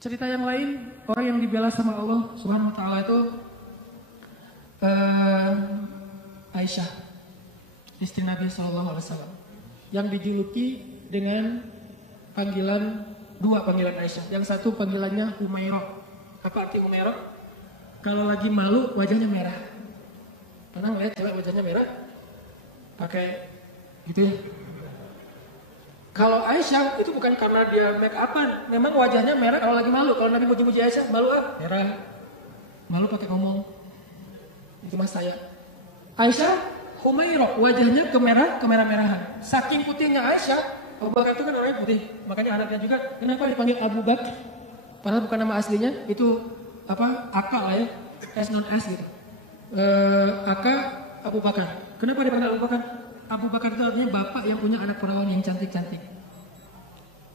Cerita yang lain, orang yang dibela sama Allah Subhanahu wa taala itu Aisyah, istri Nabi sallallahu alaihi wasallam, yang dijuluki dengan dua panggilan Aisyah. Yang satu panggilannya Humairah. Apa arti Humairah? Kalau lagi malu wajahnya merah. Pernah ngeliat cewek wajahnya merah? Pakai gitu ya. Kalau Aisyah itu bukan karena dia make upan, memang wajahnya merah kalau lagi malu. Kalau Nabi muji-muji Aisyah, malu merah. Malu pakai ngomong. Itu mas saya. Aisyah Humairah, wajahnya kemerah-merahan. Saking putihnya Aisyah, Abu Bakar itu kan orangnya putih. Makanya anaknya juga kenapa dipanggil Abu Bakar? Padahal bukan nama aslinya, itu Aka lah ya, as non as gitu. Aka Abu Bakar. Kenapa dipanggil Abu Bakar? Abu Bakar itu artinya bapak yang punya anak perawan yang cantik-cantik.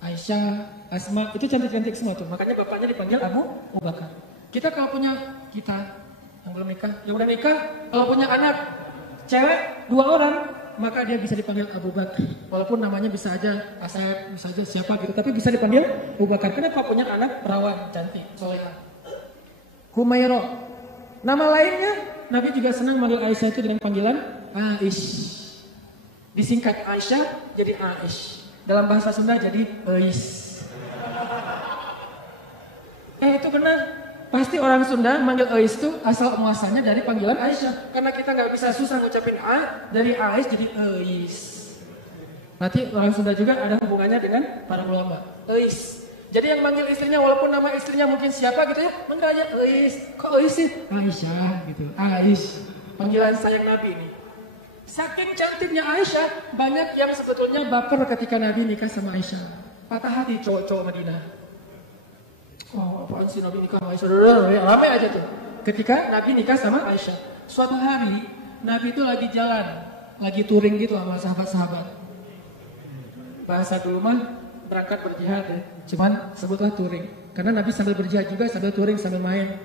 Aisyah, Asma, itu cantik-cantik semua tuh. Makanya bapaknya dipanggil Abu Bakar. Kita yang belum nikah, yang udah nikah, kalau punya anak cewek 2 orang, maka dia bisa dipanggil Abu Bakar. Walaupun namanya bisa aja Asad, bisa aja siapa gitu, tapi bisa dipanggil Abu Bakar. Kenapa? Punya anak perawan cantik, solehah. Humairah. Nama lainnya, Nabi juga senang manggil Aisyah itu dengan panggilan Aish. Disingkat Aisyah jadi Aish. Dalam bahasa Sunda jadi Eis. Itu benar. Pasti orang Sunda manggil Eis itu asal muasalnya dari panggilan Aisyah. Karena kita nggak bisa susah ngucapin A, dari Aish jadi Eis. Berarti orang Sunda juga ada hubungannya dengan para ulama. Eis. Jadi yang manggil istrinya walaupun nama istrinya mungkin siapa gitu ya, manggil aja Eis. Kok Eis sih? Aisyah gitu. Aish. Panggilan sayang Nabi ini. Saking cantiknya Aisyah, banyak yang sebetulnya baper ketika Nabi nikah sama Aisyah. Patah hati cowok-cowok Madinah. Oh, apaan sih Nabi nikah sama Aisyah? Ramai aja tuh. Ketika Nabi nikah sama Aisyah. Suatu hari, Nabi itu lagi jalan, lagi touring gitu sama sahabat-sahabat. Bahasa dulu mah berangkat berjihad ya. Cuman sebutlah touring. Karena Nabi sambil berjihad juga, sambil touring, sambil main.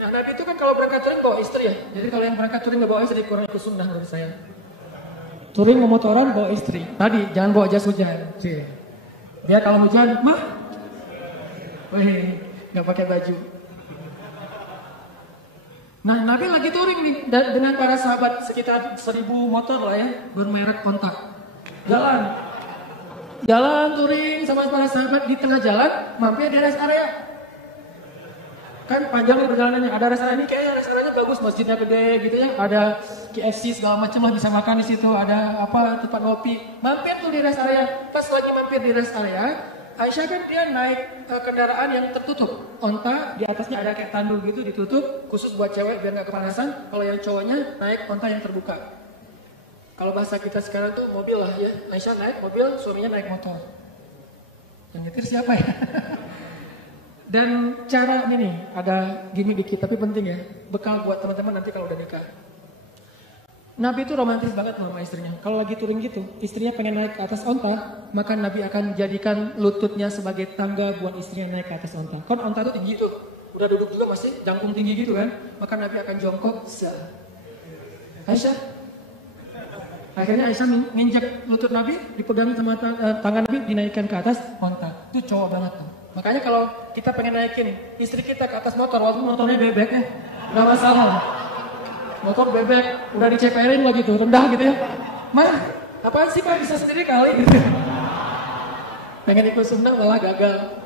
Nah, Nabi itu kan kalau berangkat touring bawa istri ya. Jadi kalau yang berangkat touring gak bawa istri kurang ikut sunnah menurut saya. Touring memotoran bawa istri. Tadi jangan bawa jas hujan. Biar kalau hujan, nggak pakai baju. Nah, Nabi lagi touring nih dengan para sahabat sekitar 1000 motor lah ya, bermerek kontak. Jalan touring sama para sahabat, di tengah jalan mampir di rest area. Kan panjang perjalanannya, ada rest area ini kayaknya rest areanya bagus, masjidnya gede gitu ya, ada KFC segala macam lah, bisa makan di situ, ada tempat ngopi. Mampir tuh di rest area. Pas lagi mampir di rest area, Aisyah kan dia naik kendaraan yang tertutup, onta di atasnya ada kayak tandu gitu ditutup, khusus buat cewek biar nggak kepanasan. Kalau yang cowoknya naik onta yang terbuka. Kalau bahasa kita sekarang tuh mobil lah ya, Aisyah naik mobil, suaminya naik motor. Yang nyetir siapa ya? Dan cara ini ada gimmick dikit tapi penting ya, bekal buat teman-teman nanti kalau udah nikah. Nabi itu romantis banget sama istrinya. Kalau lagi touring gitu, istrinya pengen naik ke atas onta, maka Nabi akan jadikan lututnya sebagai tangga buat istrinya naik ke atas onta. Kan onta itu tinggi tuh, udah duduk juga masih jangkung tinggi gitu kan, maka Nabi akan jongkok. Aisyah, akhirnya Aisyah nginjek lutut Nabi, dipegang sama tangan Nabi, dinaikkan ke atas onta. Itu cowok banget tuh. Makanya kalau kita pengen naikin istri kita ke atas motor, walaupun motornya bebek ya, nggak masalah. Motor bebek, udah diceperin lagi tuh, rendah gitu ya. Mah, apaan sih Pak, bisa sendiri kali gitu. Pengen ikut sunnah malah gagal.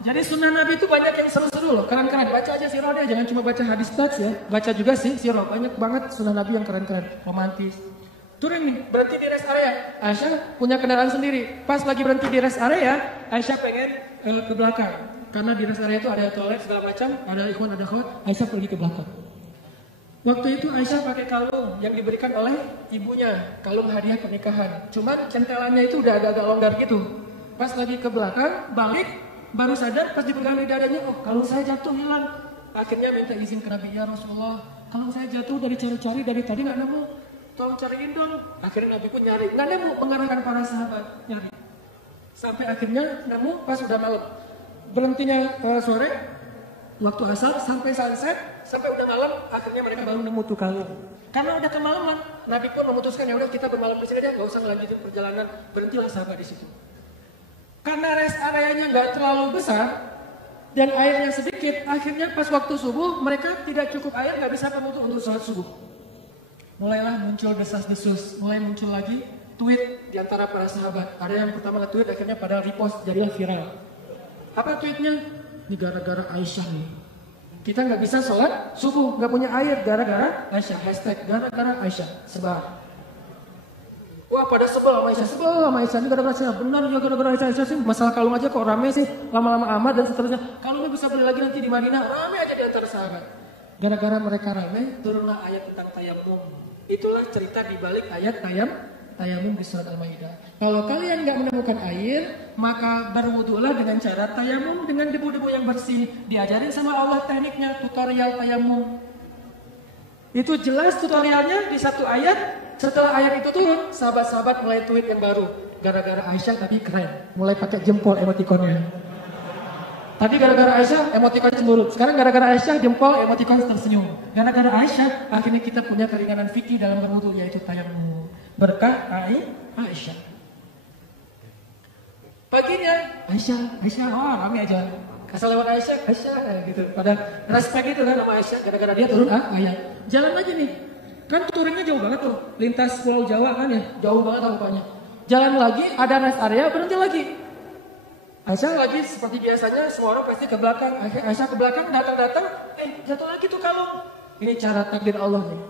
Jadi sunnah Nabi itu banyak yang seru-seru loh, keren-keren. Baca aja sirah deh, jangan cuma baca hadis teks ya. Baca juga sih sirah, banyak banget sunnah Nabi yang keren-keren, romantis. Touring nih, berhenti di rest area. Aisyah punya kendaraan sendiri. Pas lagi berhenti di rest area, Aisyah pengen ke belakang. Karena di rest area itu ada toilet segala macam, ada ikhwan, ada akhwat. Aisyah pergi ke belakang. Waktu itu Aisyah pakai kalung yang diberikan oleh ibunya, kalung hadiah pernikahan. Cuman centelannya itu udah agak-agak longgar gitu. Pas lagi ke belakang, balik, baru sadar pas dipegang di dadanya, oh kalung saya jatuh hilang. Akhirnya minta izin ke Nabi, ya Rasulullah, kalung saya jatuh dari cari-cari dari tadi nggak nemu. Tolong cariin dong. Akhirnya Nabi pun nyari, nggak nemu, mengarahkan para sahabat nyari. Sampai akhirnya nemu pas udah malam. Berhentinya sore, waktu asar sampai sunset, sampai udah malam, akhirnya mereka baru nemu tuh kalung. Karena udah kemalaman, Nabi pun memutuskan ya udah kita bermalam di sini aja, nggak usah ngelanjutin perjalanan, berhentilah sahabat di situ. Karena rest areanya nggak terlalu besar, Dan airnya sedikit, akhirnya pas waktu subuh mereka tidak cukup air, nggak bisa berwudu untuk sholat subuh. Mulailah muncul desas-desus, mulai muncul lagi tweet di antara para sahabat. Ada yang pertama nge-tweet, akhirnya pada repost, jadilah viral. Apa tweetnya? Ini gara-gara Aisyah nih. Kita nggak bisa sholat subuh, nggak punya air gara-gara Aisyah. Hashtag gara-gara Aisyah, sebar. Wah pada sebel sama Aisyah, ini gara-gara Aisyah, benar ya gara-gara Aisyah sih, masalah kalung aja kok rame sih, lama-lama amat dan seterusnya. Kalungnya bisa beli lagi nanti di Madinah, rame aja di antara sahabat. Gara-gara mereka rame, turunlah ayat tentang tayamum. Itulah cerita di balik ayat tayamum di surat Al-Maidah. Kalau kalian nggak menemukan air, maka berwudulah dengan cara tayamum dengan debu-debu yang bersih. Diajarin sama Allah tekniknya, tutorial tayamum. Itu jelas tutorialnya di satu ayat. Setelah ayat itu turun, sahabat-sahabat mulai tweet yang baru. Gara-gara Aisyah tapi keren. Mulai pakai jempol emotikonnya. Tadi gara-gara Aisyah emotikon cemberut. Sekarang gara-gara Aisyah jempol emotikon tersenyum. Gara-gara Aisyah akhirnya kita punya keringanan fikih dalam berwudu yaitu tayamum. Berkah Aisyah. Paginya Aisyah, oh rame aja. Asal lewat Aisyah gitu. Pada respect itu kan sama Aisyah gara-gara dia turun ayat. Jalan aja nih. Kan touringnya jauh banget tuh, lintas Pulau Jawa kan ya, jauh banget rupanya. Jalan lagi, ada rest area, berhenti lagi. Aisyah lagi seperti biasanya, semua orang pasti ke belakang. Aisyah ke belakang, datang, jatuh lagi tuh kalung. Ini cara takdir Allah nih.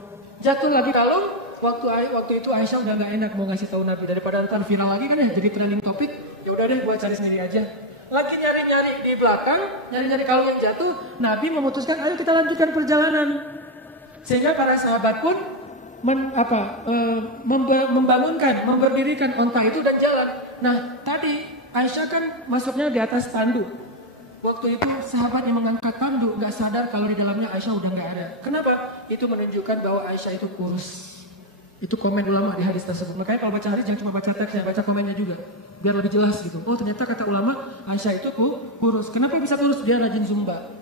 Jatuh lagi kalung, waktu itu Aisyah udah gak enak mau ngasih tahu Nabi. Daripada ntar viral lagi kan ya, jadi trending topik, ya udah deh buat cari sendiri aja. Lagi nyari-nyari di belakang, nyari-nyari kalung yang jatuh, Nabi memutuskan ayo kita lanjutkan perjalanan. Sehingga para sahabat pun membangunkan, memberdirikan onta itu dan jalan. Nah tadi Aisyah kan masuknya di atas tandu. Waktu itu sahabat yang mengangkat tandu nggak sadar kalau di dalamnya Aisyah udah nggak ada. Kenapa? Itu menunjukkan bahwa Aisyah itu kurus. Itu komen ulama di hadis tersebut. Makanya kalau baca hadis jangan cuma baca teksnya, baca komennya juga. Biar lebih jelas gitu. Oh ternyata kata ulama Aisyah itu kurus. Kenapa bisa kurus? Dia rajin zumba.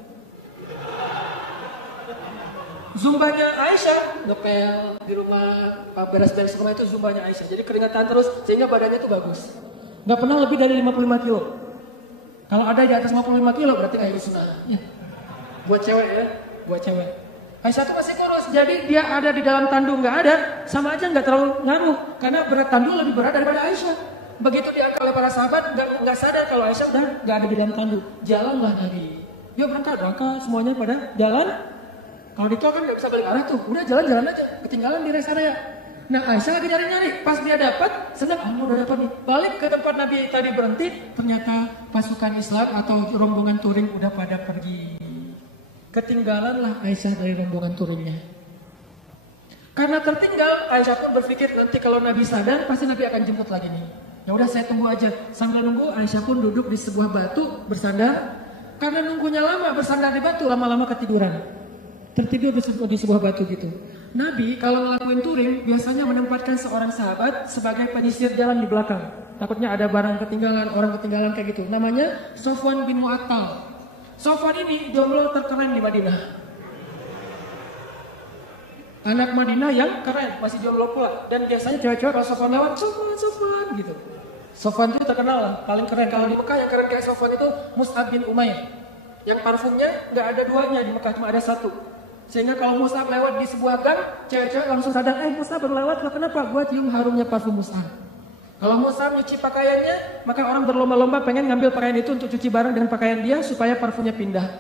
Zumbanya Aisyah, ngepel di rumah, beres-beres rumah itu zumbanya Aisyah. Jadi keringatan terus, sehingga badannya itu bagus. Gak pernah lebih dari 55 kilo. Kalau ada di atas 55 kilo berarti kayak sunnah. Ya. Buat cewek ya, buat cewek. Aisyah itu masih kurus, jadi dia ada di dalam tandu nggak ada, sama aja nggak terlalu ngaruh. Karena berat tandu lebih berat daripada Aisyah. Begitu diangkat oleh para sahabat, nggak sadar kalau Aisyah udah nggak ada di dalam tandu. Jalanlah Nabi. Yuk berangkat, semuanya pada jalan. Kalau di tol kan nggak bisa balik arah tuh, udah jalan-jalan aja, ketinggalan di rest area. Nah Aisyah lagi nyari-nyari, pas dia dapat, senang, udah dapat nih. Balik ke tempat Nabi tadi berhenti, ternyata pasukan Islam atau rombongan touring udah pada pergi. Ketinggalanlah Aisyah dari rombongan touringnya. Karena tertinggal, Aisyah pun berpikir nanti kalau Nabi sadar, pasti Nabi akan jemput lagi nih. Ya udah saya tunggu aja. Sambil nunggu, Aisyah pun duduk di sebuah batu bersandar. Karena nunggunya lama bersandar di batu, lama-lama ketiduran. Tertidur di sebuah batu gitu. Nabi kalau ngelakuin touring biasanya menempatkan seorang sahabat sebagai penyisir jalan di belakang. Takutnya ada barang ketinggalan, orang ketinggalan kayak gitu. Namanya Sofwan bin Mu'attal. Sofwan ini jomblo terkeren di Madinah. Anak Madinah yang keren, masih jomblo pula. Dan biasanya cewek-cewek kalau Sofwan lewat, Sofwan gitu. Sofwan itu terkenal lah, paling keren. Kalau di Mekah yang keren kayak Sofwan itu Mus'ab bin Umair. Yang parfumnya nggak ada duanya di Mekah, cuma ada satu. Sehingga kalau Mus'ab lewat di sebuah gang, cewek-cewek langsung sadar, Mus'ab berlewat, loh kenapa? Gua cium harumnya parfum Mus'ab. Kalau Mus'ab nyuci pakaiannya, maka orang berlomba-lomba pengen ngambil pakaian itu untuk cuci bareng dengan pakaian dia supaya parfumnya pindah.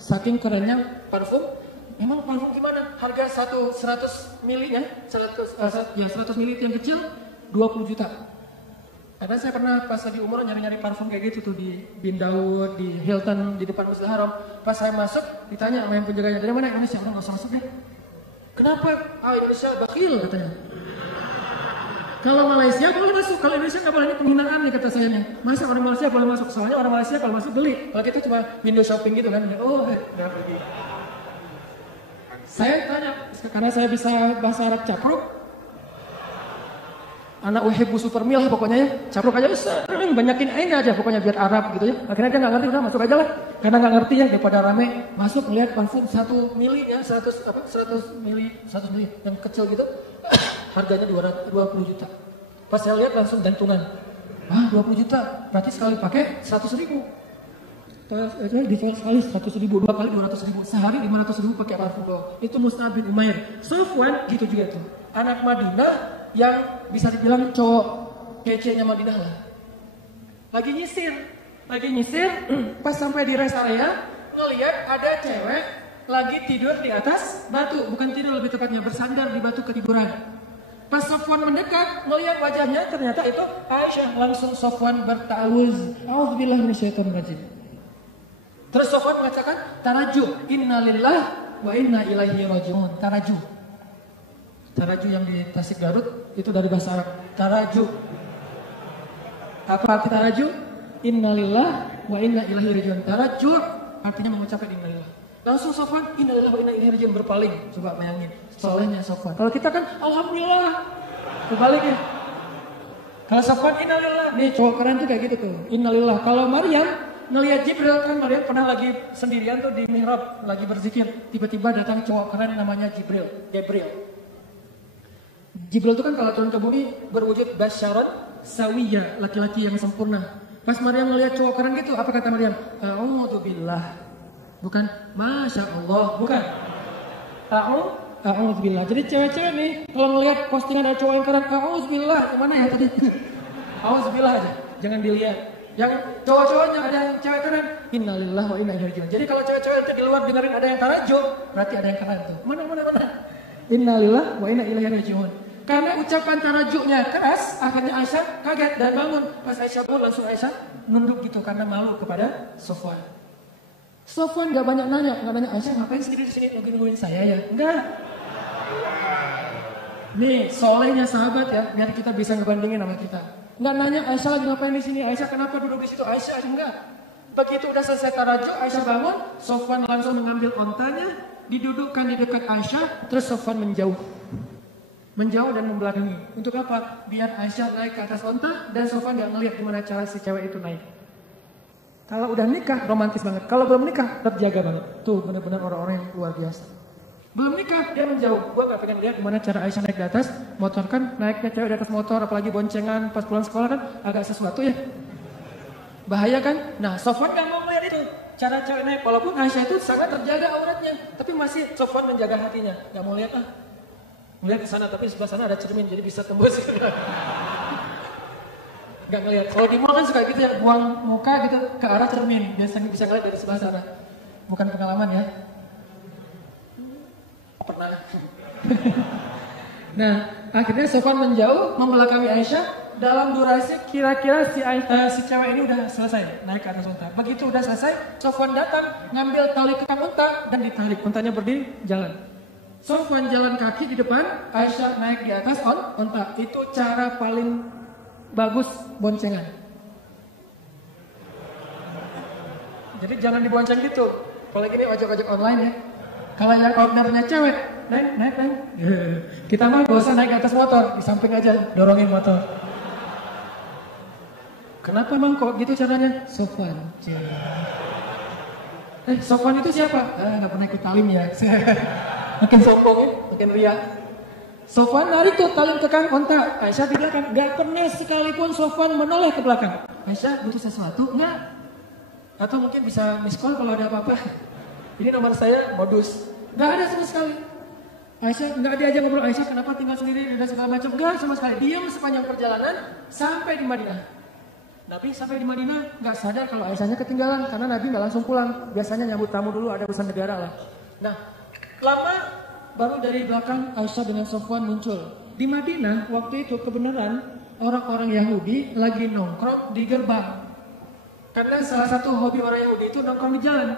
Saking kerennya parfum. Memang parfum gimana? Harga 100 mili ya, 100 mili yang kecil 20 juta. Karena saya pernah pas lagi umroh nyari-nyari parfum kayak gitu tuh di Bin Daud, di Hilton, di depan Masjidil Haram. Pas saya masuk, ditanya sama yang penjaganya, dari mana Indonesia? Orang nggak usah masuk ya. Kenapa? Indonesia bakhil katanya. Kalau Malaysia boleh masuk, kalau Indonesia nggak boleh, ini penghinaan nih kata saya nih. Masa orang Malaysia boleh masuk? Soalnya orang Malaysia kalau masuk beli. Kalau kita cuma window shopping gitu kan. Oh, udah pergi. Saya tanya, karena saya bisa bahasa Arab capruk. Anak uhibbu supermil lah pokoknya ya. Capruk aja banyakin ain aja pokoknya biar Arab gitu ya. Akhirnya dia nggak ngerti, udah masuk aja lah. Karena nggak ngerti ya, daripada rame masuk ngeliat parfum 1 mili ya, 100 mili yang kecil gitu. Harganya 20 juta. Pas saya lihat langsung jantungan. 20 juta, berarti sekali pakai 100 ribu. Dijual sekali 100.000, 2 kali 200.000, sehari 500.000 pakai parfum doang. Itu Mus'ab bin Umair. Sofwan gitu juga tuh. Anak Madinah yang bisa dibilang cowok kece-nya Madinah lah. Lagi nyisir, pas sampai di rest area, ngelihat ada cewek lagi tidur di atas batu, bukan tidur lebih tepatnya bersandar di batu ketiduran. Pas Sofwan mendekat, melihat wajahnya, ternyata itu Aisyah. Langsung Sofwan berta'awuz, a'udzubillahi minasyaitonirrajim. Terus Sofwan mengatakan, taraju, innalillah wa inna ilaihi raji'un. Taraju yang di Tasik Garut itu dari bahasa Arab. Taraju. Apa arti taraju? Innalillah wa inna ilaihi raji'un. Taraju artinya mengucapkan innalillah. Langsung Sofwan, innalillah wa inna ilaihi raji'un, berpaling. Coba bayangin, solehnya Sofwan. Kalau kita kan, alhamdulillah, kebalik ya. Kalau Sofwan, innalillah. Nih cowok keren tuh kayak gitu tuh, innalillah. Kalau Maryam ngelihat Jibril, kan Maryam pernah lagi sendirian tuh di mihrab, lagi berzikir. Tiba-tiba datang cowok keren namanya Jibril. Jibril itu kan kalau turun ke bumi berwujud basyaron sawiyya, laki-laki yang sempurna. Pas Maryam ngelihat cowok keren gitu, apa kata Maryam? A'udzubillah. Bukan Masya Allah, bukan A'udzubillah. Jadi cewek-cewek nih kalau ngelihat postingan ada cowok yang keren, A'udzubillah, yang mana ya tadi? A'udzubillah aja, jangan dilihat. Yang cowok-cowoknya ada yang cewek keren, innalillahi wa inna ilaihi raji'un. Jadi kalau cewek-cewek itu di luar dengerin ada yang tarajum, berarti ada yang keren tuh. Mana? Innalillahi wa inna ilaihi raji'un. Karena ucapan tarajuknya keras, akhirnya Aisyah kaget dan bangun. Pas Aisyah bangun, langsung Aisyah nunduk gitu karena malu kepada Sofwan. Sofwan gak banyak nanya Aisyah ngapain sendiri di sini nungguin saya ya? Enggak. Nih solehnya sahabat ya, biar kita bisa ngebandingin sama kita. Enggak nanya Aisyah lagi ngapain di sini, Aisyah kenapa duduk di situ, Aisyah enggak. Begitu udah selesai tarajuk, Aisyah bangun, Sofwan langsung mengambil ontanya, didudukkan di dekat Aisyah, terus Sofwan menjauh dan membelakangi. Untuk apa? Biar Aisyah naik ke atas onta dan Sofwan gak ngelihat gimana cara si cewek itu naik. Kalau udah nikah romantis banget. Kalau belum nikah terjaga banget. Tuh benar-benar orang-orang yang luar biasa. Belum nikah dia menjauh. Gua gak pengen lihat gimana cara Aisyah naik di atas motor, kan naiknya cewek di atas motor apalagi boncengan pas pulang sekolah kan agak sesuatu ya. Bahaya kan? Nah Sofwan gak mau melihat itu. Cara cewek naik walaupun Aisyah itu sangat terjaga auratnya, tapi masih Sofwan menjaga hatinya. Gak mau lihat melihat ke sana, tapi sebelah sana ada cermin jadi bisa tembus. Gak ngelihat. Kalau di mall kan suka gitu ya, buang muka gitu ke arah cermin, biasanya bisa ngeliat dari sebelah sana. Bukan pengalaman ya. Pernah. Nah, akhirnya Sofwan menjauh, membelakangi Aisyah. Dalam durasi kira-kira si cewek ini udah selesai naik ke atas unta. Begitu udah selesai, Sofwan datang ngambil tali kekang unta dan ditarik. Untanya berdiri, jalan. Sofwan jalan kaki di depan, Aisyah naik di atas onta. Itu cara paling bagus boncengan. Jadi jangan dibonceng gitu. Kalau gini ojek-ojek online ya. Kalau yang ordernya cewek, naik. Kita mah gak usah naik ke atas motor, di samping aja dorongin motor. Kenapa emang kok gitu caranya? Sofwan. Sofwan itu siapa? Gak pernah ikut talim ya. Makin sombong ya, makin ria. Sofwan narik tuh tali kekang onta. Aisyah di belakang. Gak pernah sekalipun Sofwan menoleh ke belakang. Aisyah butuh sesuatu? Enggak. Atau mungkin bisa miss call kalau ada apa-apa. Ini nomor saya, modus. Gak ada sama sekali. Aisyah gak diajak ngobrol. Aisyah kenapa tinggal sendiri dan segala macam. Gak sama sekali. Diam sepanjang perjalanan sampai di Madinah. Nabi sampai di Madinah gak sadar kalau Aisyahnya ketinggalan. Karena Nabi gak langsung pulang. Biasanya nyambut tamu dulu, ada urusan negara lah. Nah, lama baru dari belakang Aisyah dengan Sofwan muncul. Di Madinah waktu itu kebenaran orang-orang Yahudi lagi nongkrong di gerbang. Karena salah satu hobi orang Yahudi itu nongkrong di jalan.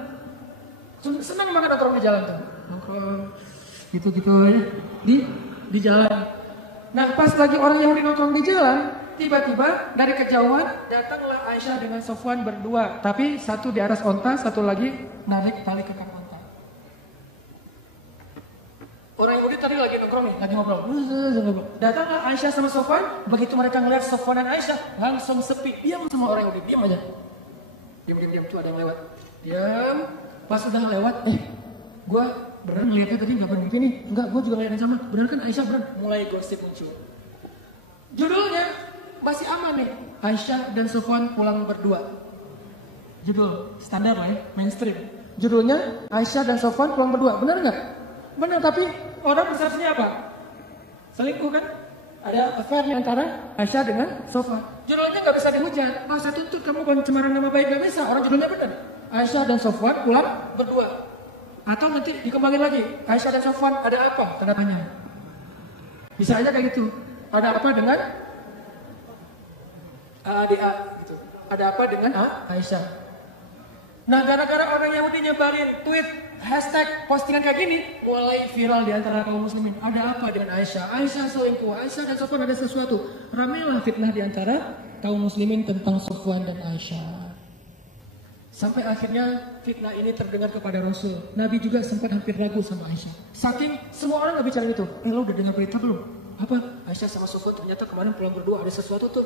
Senang banget nongkrong di jalan tuh. Nongkrong gitu-gitu ya di jalan. Nah pas lagi orang Yahudi nongkrong di jalan, tiba-tiba dari kejauhan datanglah Aisyah dengan Sofwan berdua. Tapi satu di atas onta, satu lagi narik tali kekang onta. Orang Yahudi tadi lagi nongkrong nih, lagi ngobrol. Datanglah Aisyah sama Sofwan. Begitu mereka ngeliat Sofwan dan Aisyah, langsung sepi. Diam semua orang Yahudi, diam aja. Diam, tuh ada yang lewat. Diam. Pas udah lewat, gue beneran ngeliatnya tadi gak berhenti nih. Enggak, gue juga ngeliat yang sama. Beneran kan Aisyah beneran. Mulai gosip muncul. Judulnya masih aman nih. Aisyah dan Sofwan pulang berdua. Judul standar lah ya, mainstream. Judulnya Aisyah dan Sofwan pulang berdua. Benar nggak? Benar, tapi orang persepsinya apa? Selingkuh kan? Ada affair antara Aisyah dengan Sofwan. Judulnya nggak bisa dihujat. Saya tuntut kamu pencemaran nama baik, nggak bisa. Orang judulnya benar. Aisyah dan Sofwan pulang berdua. Atau nanti dikembangin lagi. Aisyah dan Sofwan ada apa? Tanda tanya. Bisa aja kayak gitu. Ada apa dengan AADA gitu. Ada apa dengan Aisyah? Nah, gara-gara orang Yahudi nyebarin tweet, hashtag, postingan kayak gini, mulai viral di antara kaum muslimin. Ada apa dengan Aisyah? Aisyah selingkuh, Aisyah dan Sofwan ada sesuatu. Ramailah fitnah di antara kaum muslimin tentang Sofwan dan Aisyah. Sampai akhirnya fitnah ini terdengar kepada Rasul. Nabi juga sempat hampir ragu sama Aisyah. Saking semua orang nggak bicara itu. Lo udah dengar berita belum? Apa? Aisyah sama Sofwan ternyata kemarin pulang berdua ada sesuatu tuh.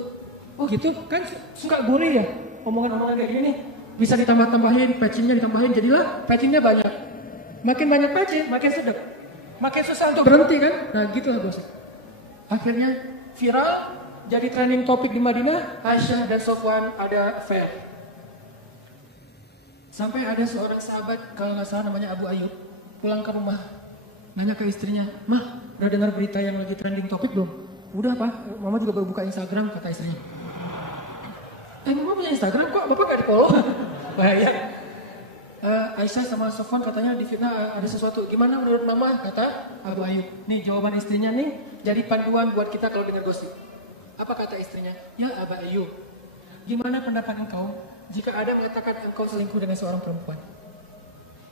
Oh gitu? Kan suka gurih ya? Omongan-omongan kayak gini. Bisa ditambah-tambahin, patchingnya ditambahin, jadilah patchingnya banyak. Makin banyak patching, makin sedap. Makin susah untuk berhenti kan? Nah gitulah bos. Akhirnya viral, jadi trending topik di Madinah, Aisyah dan Sofwan ada affair. Sampai ada seorang sahabat, kalau nggak salah namanya Abu Ayyub, pulang ke rumah, nanya ke istrinya, Mah, udah dengar berita yang lagi trending topik belum? Udah Pak, Mama juga baru buka Instagram, kata istrinya. Mama punya Instagram kok, Bapak gak di-follow? Bahaya. Aisyah sama Sofwan katanya difitnah ada sesuatu. Gimana menurut Mama? Kata Abu Ayyub. Nih jawaban istrinya nih, jadi panduan buat kita kalau dengar gosip. Apa kata istrinya? Ya Abu Ayyub, gimana pendapat engkau jika ada mengatakan engkau selingkuh dengan seorang perempuan?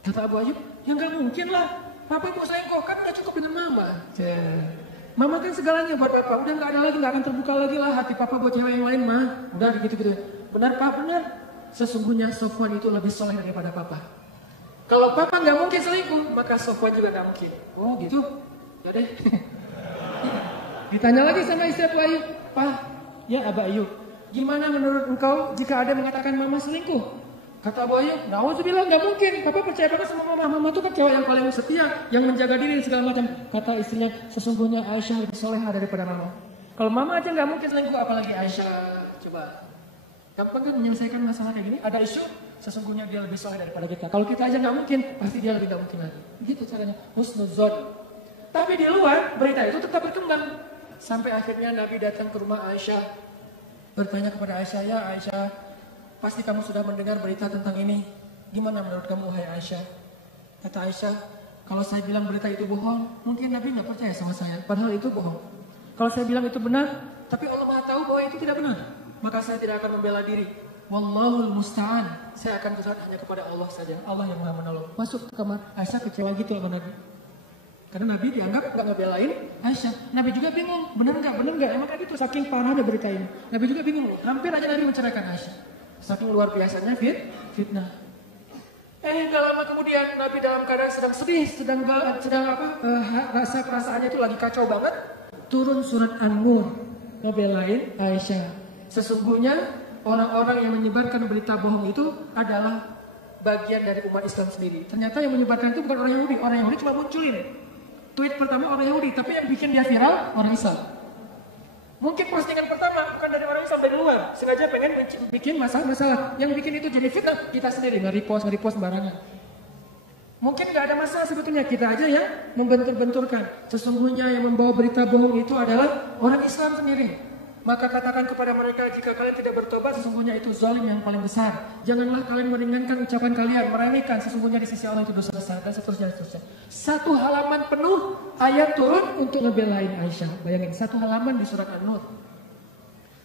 Kata Abu Ayyub, ya gak mungkin lah. Papa mau selingkuh, kan udah cukup dengan Mama. Mama kan segalanya buat Papa, udah gak ada lagi, gak akan terbuka lagi lah hati Papa buat cewek yang lain mah. Udah gitu-gitu. Benar Pak, benar. Sesungguhnya Sofwan itu lebih soleh daripada Papa. Kalau Papa gak mungkin selingkuh, maka Sofwan juga gak mungkin. Oh gitu? Ya deh. Ditanya lagi sama istri Abu Ayyub, Pak, ya Abu Ayyub, gimana menurut engkau jika ada mengatakan Mama selingkuh? Kata Abu Ayyub, nauzubillah, gak mungkin. Papa percaya banget sama Mama. Mama itu kan cewek yang paling setia, yang menjaga diri segala macam. Kata istrinya, sesungguhnya Aisyah lebih soleha daripada Mama. Kalau Mama aja gak mungkin selingkuh, apalagi Aisyah. Coba, gampang kan menyelesaikan masalah kayak gini? Ada isu, sesungguhnya dia lebih soleh daripada kita. Kalau kita aja gak mungkin, pasti dia lebih gak mungkin lagi. Gitu caranya, husnuzon. Tapi di luar, berita itu tetap berkembang. Sampai akhirnya Nabi datang ke rumah Aisyah, bertanya kepada Aisyah, ya Aisyah, pasti kamu sudah mendengar berita tentang ini. Gimana menurut kamu, hai Aisyah? Kata Aisyah, kalau saya bilang berita itu bohong, mungkin Nabi nggak percaya sama saya. Padahal itu bohong. Kalau saya bilang itu benar, tapi Allah Maha tahu bahwa itu tidak benar, maka saya tidak akan membela diri. Wallahul musta'an. Saya akan bersandar hanya kepada Allah saja. Allah yang Maha menolong. Masuk ke kamar. Aisyah kecewa gitu sama Nabi. Karena Nabi dianggap nggak ngebelain Aisyah. Nabi juga bingung, benar nggak? Emang kan itu saking parahnya berita ini. Nabi juga bingung. Hampir aja Nabi menceraikan Aisyah. Saking luar biasanya fitnah. Gak lama kemudian Nabi dalam keadaan sedang sedih, rasa perasaannya itu lagi kacau banget. Turun surat An-Nur ngebelain Aisyah. Sesungguhnya orang-orang yang menyebarkan berita bohong itu adalah bagian dari umat Islam sendiri. Ternyata yang menyebarkan itu bukan orang Yahudi. Orang Yahudi cuma munculin tweet pertama orang Yahudi, tapi yang bikin dia viral orang Islam. Mungkin postingan pertama bukan dari orang Islam, dari luar. Sengaja pengen bikin masalah. Yang bikin itu jadi fitnah kita sendiri, nge-repost sembarangan. Mungkin gak ada masalah sebetulnya, kita aja yang membentur-benturkan. Sesungguhnya yang membawa berita bohong itu adalah orang Islam sendiri. Maka katakan kepada mereka, jika kalian tidak bertobat, sesungguhnya itu zalim yang paling besar. Janganlah kalian meringankan ucapan kalian, meremehkan, sesungguhnya di sisi Allah itu dosa besar, dan seterusnya. Satu halaman penuh ayat turun untuk ngebelain Aisyah. Bayangin, satu halaman di surat An-Nur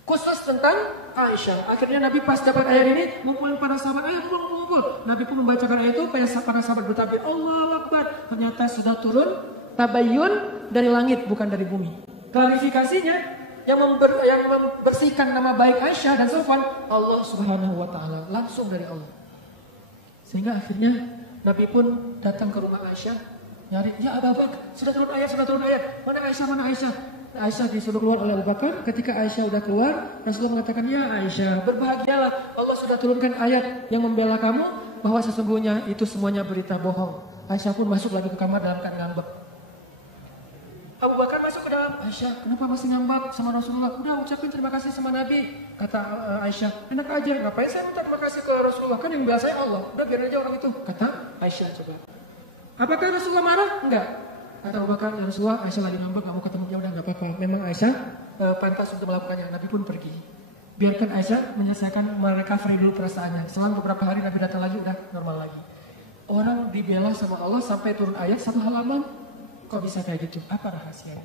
khusus tentang Aisyah. Akhirnya Nabi pas dapat ayat ini, ngumpulin para sahabat, ayo kumpul. Nabi pun membacakan ayat itu, para sahabat bertakbir, Allahu Akbar. Ternyata sudah turun tabayyun dari langit, bukan dari bumi. Klarifikasinya, yang membersihkan nama baik Aisyah dan Sofwan, Allah Subhanahu wa taala, langsung dari Allah. Sehingga akhirnya Nabi pun datang ke rumah Aisyah, nyari, ya Abu Bakar, sudah turun ayat. Mana Aisyah? Aisyah disuruh keluar oleh Abu Bakar. Ketika Aisyah udah keluar, Rasulullah mengatakan, ya Aisyah, berbahagialah, Allah sudah turunkan ayat yang membela kamu, bahwa sesungguhnya itu semuanya berita bohong. Aisyah pun masuk lagi ke kamar dalam keadaan ngambek. Abu Bakar masuk ke dalam. Aisyah, kenapa masih ngambek sama Rasulullah? Udah ucapin terima kasih sama Nabi. Kata Aisyah, enak aja. Ngapain saya minta terima kasih ke Rasulullah? Kan yang biasa Allah. Udah biarin aja orang itu. Kata Aisyah coba. Apakah Rasulullah marah? Enggak. Kata Abu Bakar, ya Rasulullah, Aisyah lagi ngambek, gak mau ketemu. Ya udah nggak apa-apa. Memang Aisyah pantas untuk melakukannya. Nabi pun pergi. Biarkan Aisyah menyelesaikan merecovery dulu perasaannya. Selang beberapa hari Nabi datang lagi, udah normal lagi. Orang dibela sama Allah sampai turun ayat satu halaman. Kok bisa kayak gitu? Apa rahasianya?